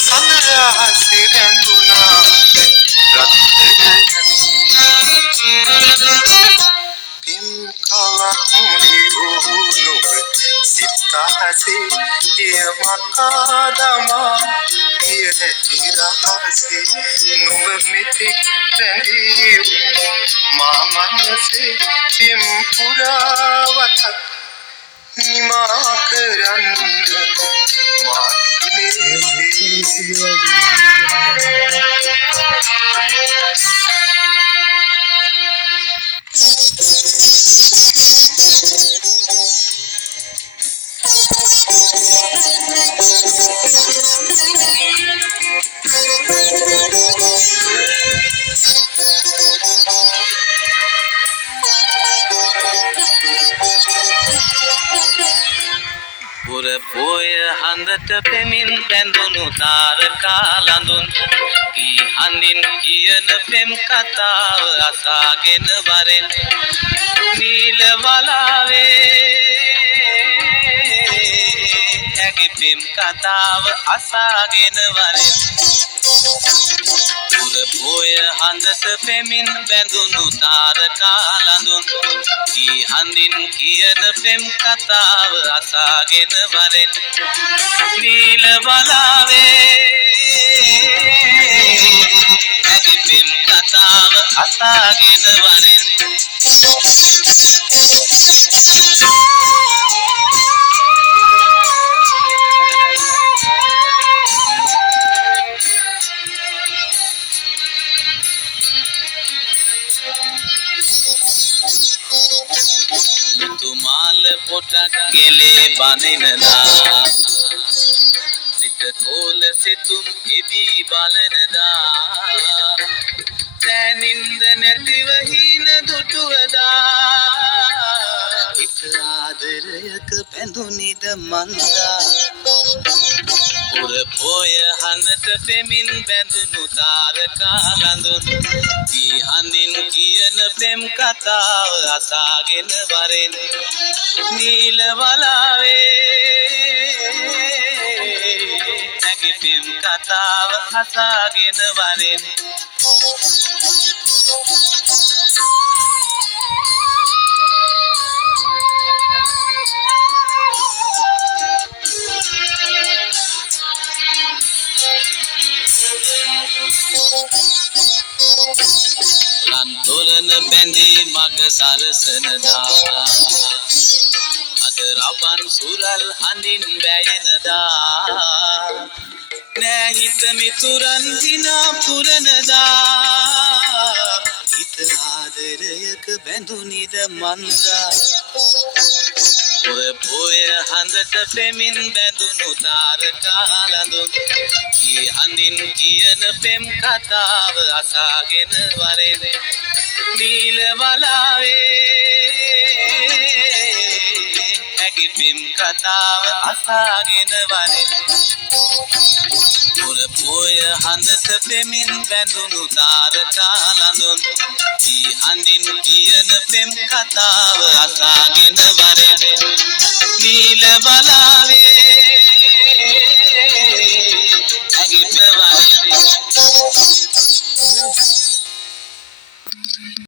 සඳරාසේ රැඳුනා පින් කලක් ලියුණු සිතාසේ එය මකා දමා පියහැටි රහසේ නුඹ මෙතෙක් රැඳී මා මනසේ පින් පුරාවතක් නිමා කරන්න මා පුරපොය හඳට පෙමින් බැඳුණු තාරකා ලඳුන් ඊ හඳින් කියන පෙම් කතාව අසාගෙන වරෙන් නීල වලාවේ ඇගේ පෙම් කතාව අසාගෙන වරෙන් පුරපොය හඳට පෙමින් බැඳුණු තාරකා ලඳුන් ඊ හඳින් කියන පෙම් කතාව අසාගෙන වරෙන් නීල බලාවේ ඇගේ පෙම් කතාව අසාගෙන වරෙන් තුමාල පොටක් කෙලේ බඳිනදා සිත කෝල සිතුම් එබී බලනදා දැනින්ද නැතිව හීන දුටුවදා හිත ආදරයක බැඳුනිද මන්දා පුරපොය හඳට පෙමින් බැඳුණු තාරකා ලඳුන් ඊ හඳින් කියන පෙම් කතාව අසාගෙන වරෙන් නීල වලාවේ ඇගේ පෙම් කතාව අසාගෙන වරෙන් රන්තොරන බැඳී මග සරසනදා අද රවන් සුරල් හඳින් බැයනදා නෑ හිත මිතුරන් දිනා පුරනදා හිත ආදරයක බැඳුනිද මන්දා පුරපොය හඳට පෙමින් බැඳුණු තාරකා ලඳුන් ඊ හඳින් කියන පෙම් කතාව අසාගෙන වරෙන් නීල වලාවේ ඇගේ පෙම් කතාව අසාගෙන වරෙන් පුරපොය හඳට පෙමින් බැඳුණු තාරකා ලඳුන් ඊ හඳින් කියන පෙම් කතාව අසාගෙන වරෙන් නීල බලාවේ ඇගේ ප්‍රවාහේ